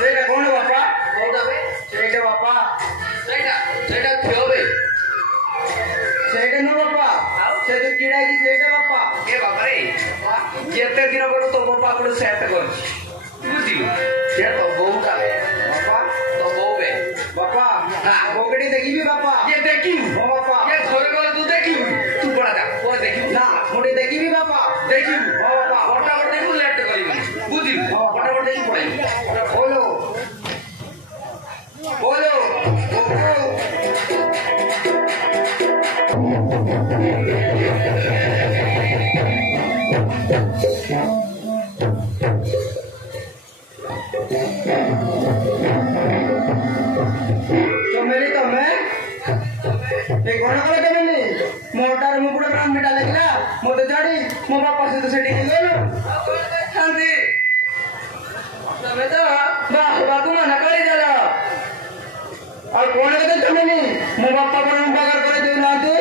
ସେଇଟା କଣ ବାପା କୋଉଟା ବେ ସେଇଟା ବାପା ସେଇଟା ସେଇଟା ଥିବ ବେ ସେଇଟା ନୁହଁ ବାପା ଆଉ ସେ ଯୋଉ କିଣା ହେଇଛି ସେଇଟା ବାପା ଏ ବାପା ରେ ଯେତେ ଦିନ କରୁ ତୋ ବାପା ଗୋଟେ ସେଟ୍ କରିଛି ବୁଝିଲୁ ସେ ତୋ ବୋଉଟା ବେ ବାପା ତୋ ବୋଉ ବେ ବାପା ବୋଉକେ ଦେଖିବି ବାପା ଯେ ଦେଖିବୁ ହଁ ବାପା ଏ ଘରେ ଗଲେ ତୁ ଦେଖିବୁ ତୁ ପଳା ଯା କୋ ଦେଖିବୁ ନା ମୁଁ ଟିକେ ଦେଖିବି ବାପା ଦେଖିବୁ ହଁ ବାପା ଫଟାଫଟ ଦେଖିବୁ ଲେଟ୍ କରିବୁନି ବୁଝିଲୁ ଫଟାଫଟ ଦେଖି ପଳେଇବୁ बोलो बोलो चमेली तमे ए कोण कले चमेली मोटार मु पुरा प्राण मिटा लागला मते जाडी मो बापा से तो सेठी गेलो शांति तमे तो बाबा को मना कर देला और कोण के चमेली मो बापा को बागर करे देउ नाते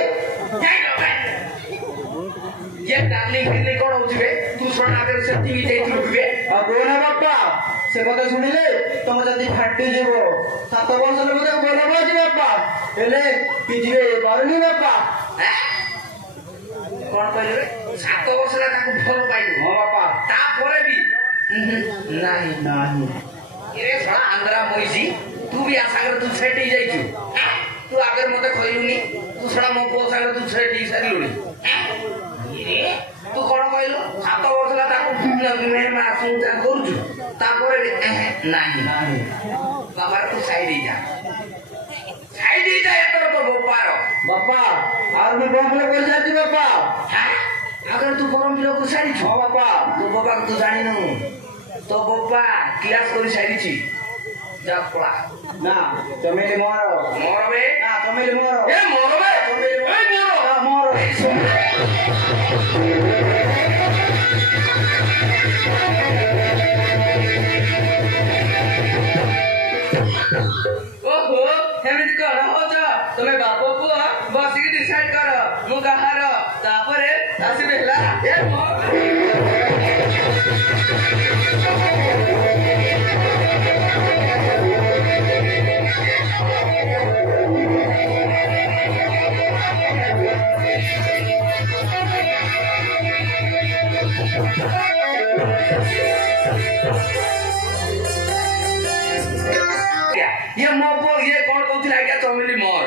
ये डार्लिंग फिरली कोण होउछबे तू सोना आगे से टीवी देखि लुबे आ कोण बापा से কথা শুনিলে তোমরা যদি ফাটি যাব 7 বছর মধ্যে বড় বাজি বাপা এলে পিজিবে পারনি বাপা কোন কইলে 7 বছর তাকে ভাল পাইলো হ্যাঁ বাপা তারপরে भी नहीं नहीं এরে ছড়া আন্দ্রা মইছি तू भी आसागर तू सेट ही जाइछु तू आगर मते खइलुनी तू छड़ा मो पो सागर तू सेट ही सारिलुनी এরে तू कोन कइलो 7 वर्ष ला ताको ने मा सुचा करूछु तापरे नहीं बाबा तू साइड ही जा एतर तो बोपारो बापा और मैं बमले कर जाती बापा हां अगर तू फॉर्म फिल कर सारी छ बापा तो बाबा तू जानि न तो बापा क्लास करी सारी छी जा पळा ना तमेले मोरो मोरो बे ना तमेले मोरो ए मोरो बे तमेले मोरो ना मोरो ओहो हेमिति कोन होछ तमे बापो पुआ बसी के डिसाइड कर मु कहार तापरे आसी बेला ए ये मोको ये कोन कहथिला के चमेली मोर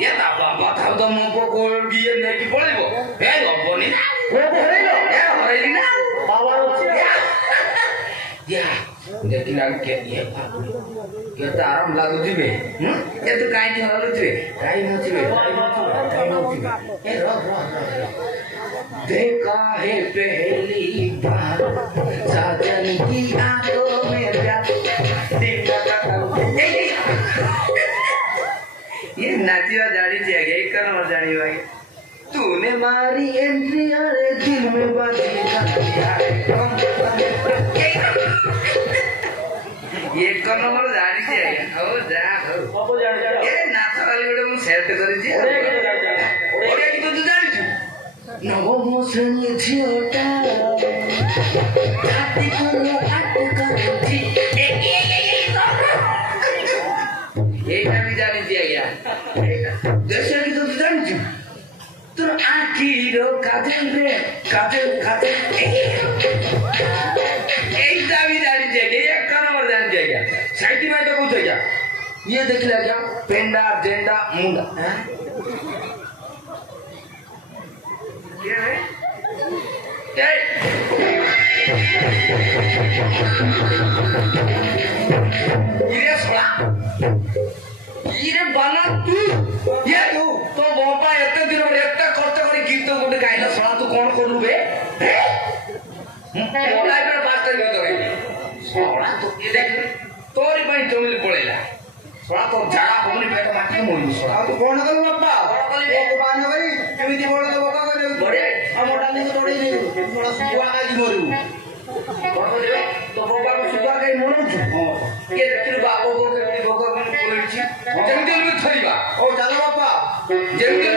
ये बाबा थाउ त मोको को बिए नै कि पळिबो ए हबोनी ना को हरैलो ए हरैली ना बाबा या देखिला के ये के त आराम लागु दिबे ए तू काई नि हरलु दिबे काई नथिबे ए रो देखा है पहली बार साजन की आंखों में प्यार ये नाचिया जानी चाहिए एक नंबर जानी भाई तूने मारी एंट्री अरे दिल में बाजी ये एक नंबर जानी चाहिए हो जा बाबू जान ये नाच वाली बड़े मु सेट करी छी ओरे की तू जानी छु नवो मोसनी छियोटा हाथी को हाथ करती এইটা আমি জানি দিয়া গিয়া দেশে কি তুই জানিস তোর আখির কাজল রে কাজল কাজল এইটা আমি জানি দিয়া গিয়া এক নম্বর জানি দিয়া গিয়া সাইটি में तो कुछ हो गया ये देख लिया क्या पेंडा जेंडा मुंडा हैं क्या है ये सोला ये बना तू ये तू तो बापा एते दिन रे एते कष्ट करी गीत गुटे गाइला सोला तू कोन करलु बे मोबाइल पर बात कर गयो रे सोला तू ये देख तोरी पई चमेली पळेला सोला तो झाडा होनी पेट माटी मोइलु सोला तू कोन कर बापा कोन कर को बान करी केमिति बोल तो बापा करे बड़े हम डाली को तोड़ी नहीं थोड़ा सुवा का जी मोरु कोन कर तो बापा को सुवा का मोरु हां ये देखिलु बाबू को केमिति भोग मन बोलछि जेमिति थरीबा ओ चलो बापा जेमिति